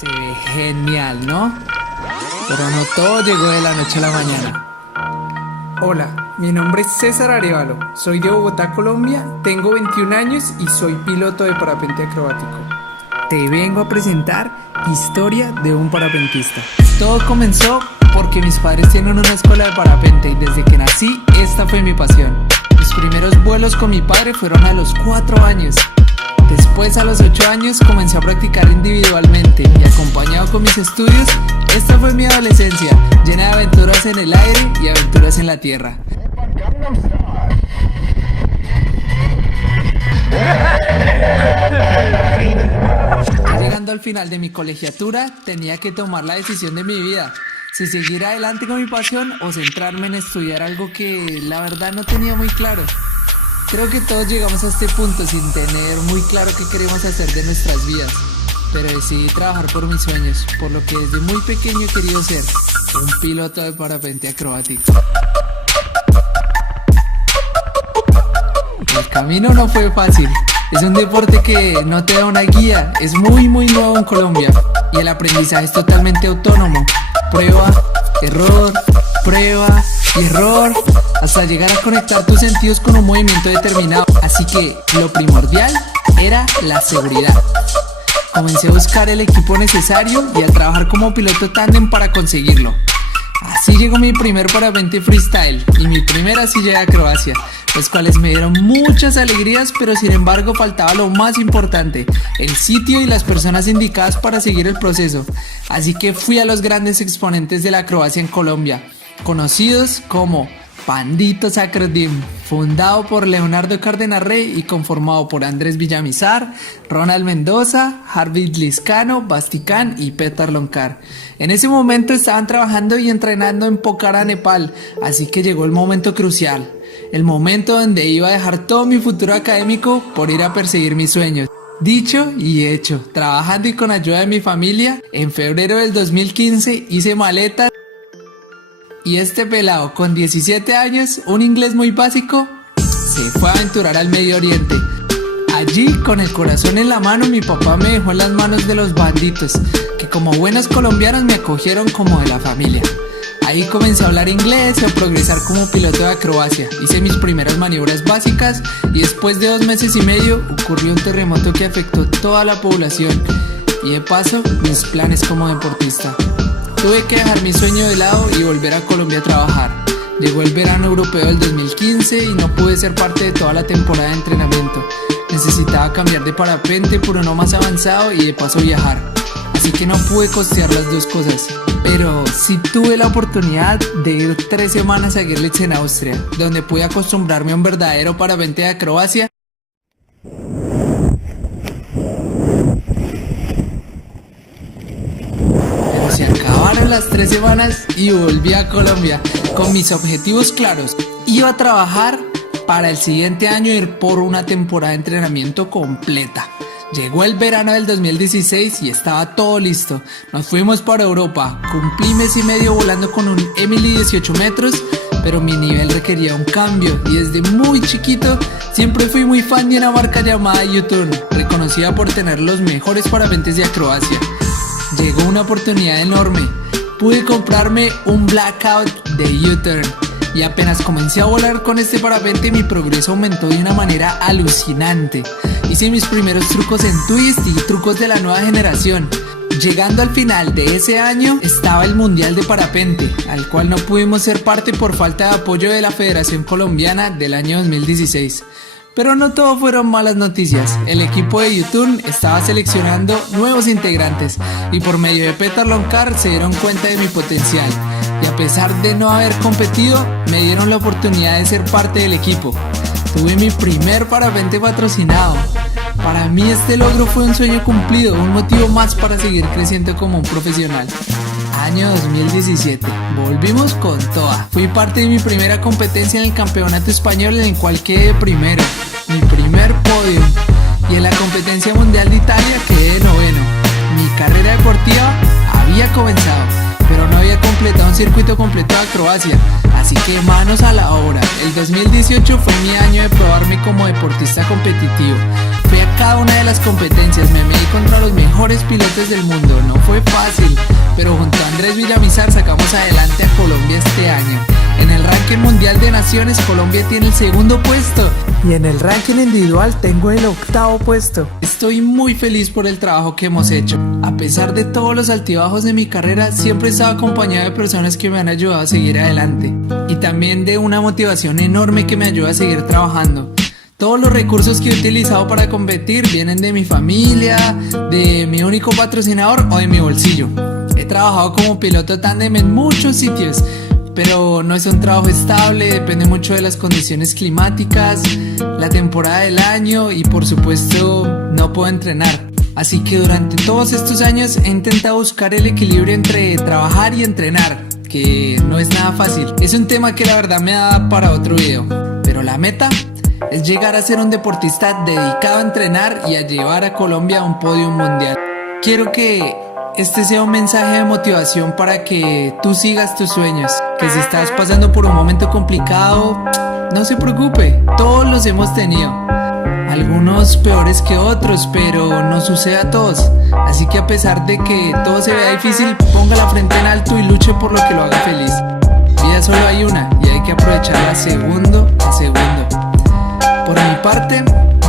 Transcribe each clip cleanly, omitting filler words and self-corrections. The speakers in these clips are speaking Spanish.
Se ve genial, ¿no? Pero no todo llegó de la noche a la mañana. Hola, mi nombre es César Arevalo, soy de Bogotá, Colombia, tengo 21 años y soy piloto de parapente acrobático. Te vengo a presentar Historia de un parapentista. Todo comenzó porque mis padres tienen una escuela de parapente y desde que nací esta fue mi pasión. Mis primeros vuelos con mi padre fueron a los 4 años. Después, a los 8 años, comencé a practicar individualmente y acompañado con mis estudios, esta fue mi adolescencia, llena de aventuras en el aire y aventuras en la tierra. Llegando al final de mi colegiatura, tenía que tomar la decisión de mi vida, si seguir adelante con mi pasión o centrarme en estudiar algo que la verdad no tenía muy claro. Creo que todos llegamos a este punto sin tener muy claro qué queremos hacer de nuestras vidas, pero decidí trabajar por mis sueños, por lo que desde muy pequeño he querido ser un piloto de parapente acrobático. El camino no fue fácil, es un deporte que no te da una guía, es muy nuevo en Colombia y el aprendizaje es totalmente autónomo, prueba, error, prueba y error, hasta llegar a conectar tus sentidos con un movimiento determinado. Así que lo primordial era la seguridad. Comencé a buscar el equipo necesario y a trabajar como piloto tándem para conseguirlo. Así llegó mi primer parapente freestyle y mi primera silla de acrobacia, los cuales me dieron muchas alegrías, pero sin embargo faltaba lo más importante, el sitio y las personas indicadas para seguir el proceso. Así que fui a los grandes exponentes de la acrobacia en Colombia, conocidos como Panditos Acro Team, fundado por Leonardo Cárdenas Rey y conformado por Andrés Villamizar, Ronald Mendoza, Harvey Liscano, Basticán y Petar Loncar. En ese momento estaban trabajando y entrenando en Pokhara, Nepal, así que llegó el momento crucial, el momento donde iba a dejar todo mi futuro académico por ir a perseguir mis sueños. Dicho y hecho, trabajando y con ayuda de mi familia, en febrero del 2015 hice maletas. Y este pelado con 17 años, un inglés muy básico, se fue a aventurar al Medio Oriente. Allí, con el corazón en la mano, mi papá me dejó en las manos de los banditos, que como buenos colombianos me acogieron como de la familia. Ahí comencé a hablar inglés y a progresar como piloto de acrobacia. Hice mis primeras maniobras básicas y después de 2 meses y medio ocurrió un terremoto que afectó toda la población y de paso mis planes como deportista. Tuve que dejar mi sueño de lado y volver a Colombia a trabajar. Llegó el verano europeo del 2015 y no pude ser parte de toda la temporada de entrenamiento. Necesitaba cambiar de parapente por uno más avanzado y de paso viajar. Así que no pude costear las dos cosas. Pero sí tuve la oportunidad de ir 3 semanas a Görlitz en Austria, donde pude acostumbrarme a un verdadero parapente de acrobacia. Se acabaron las 3 semanas y volví a Colombia con mis objetivos claros. Iba a trabajar para el siguiente año ir por una temporada de entrenamiento completa. Llegó el verano del 2016 y estaba todo listo. Nos fuimos para Europa. Cumplí mes y medio volando con un Emily 18 metros, pero mi nivel requería un cambio y desde muy chiquito siempre fui muy fan de una marca llamada U-Turn, reconocida por tener los mejores parapentes de acrobacia. Llegó una oportunidad enorme, pude comprarme un Blackout de U-Turn y apenas comencé a volar con este parapente mi progreso aumentó de una manera alucinante. Hice mis primeros trucos en twist y trucos de la nueva generación. Llegando al final de ese año estaba el Mundial de Parapente, al cual no pudimos ser parte por falta de apoyo de la Federación Colombiana del año 2016. Pero no todo fueron malas noticias, el equipo de U-Turn estaba seleccionando nuevos integrantes y por medio de Petar Loncar se dieron cuenta de mi potencial y a pesar de no haber competido, me dieron la oportunidad de ser parte del equipo. Tuve mi primer parapente patrocinado. Para mí este logro fue un sueño cumplido, un motivo más para seguir creciendo como un profesional. Año 2017, volvimos con toda. Fui parte de mi primera competencia en el campeonato español en el cual quedé primero, mi primer podio. Y en la competencia mundial de Italia quedé noveno. Mi carrera deportiva había comenzado, pero no había completado un circuito completo de acrobacia. Así que manos a la obra. El 2018 fue mi año de probarme como deportista competitivo. Fui a cada una de las competencias, me medí contra los mejores pilotos del mundo. No fue fácil, pero junto a Andrés Villamizar sacamos adelante a Colombia este año. En el ranking mundial de naciones, Colombia tiene el segundo puesto. Y en el ranking individual tengo el 8º puesto. Estoy muy feliz por el trabajo que hemos hecho. A pesar de todos los altibajos de mi carrera, siempre he estado acompañado de personas que me han ayudado a seguir adelante. Y también de una motivación enorme que me ayuda a seguir trabajando. Todos los recursos que he utilizado para competir vienen de mi familia, de mi único patrocinador o de mi bolsillo. He trabajado como piloto tándem en muchos sitios, pero no es un trabajo estable, depende mucho de las condiciones climáticas, la temporada del año y por supuesto no puedo entrenar. Así que durante todos estos años he intentado buscar el equilibrio entre trabajar y entrenar, que no es nada fácil. Es un tema que la verdad me da para otro video, pero la meta es llegar a ser un deportista dedicado a entrenar y a llevar a Colombia a un podio mundial. Quiero que este sea un mensaje de motivación para que tú sigas tus sueños. Que si estás pasando por un momento complicado, no se preocupe, todos los hemos tenido. Algunos peores que otros, pero nos sucede a todos. Así que a pesar de que todo se vea difícil, ponga la frente en alto y luche por lo que lo haga feliz. Vida solo hay una y hay que aprovecharla segundo a segundo. Por mi parte,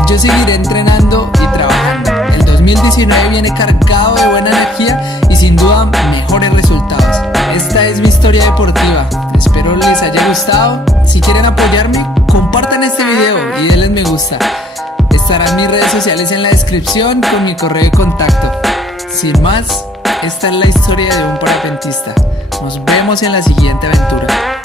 yo seguiré entrenando y trabajando. El 2019 viene cargado de buena energía y sin duda mejores resultados. Esta es mi historia deportiva. Espero les haya gustado. Si quieren apoyarme, compartan este video y denle me gusta. Estarán mis redes sociales en la descripción con mi correo de contacto. Sin más, esta es la historia de un parapentista. Nos vemos en la siguiente aventura.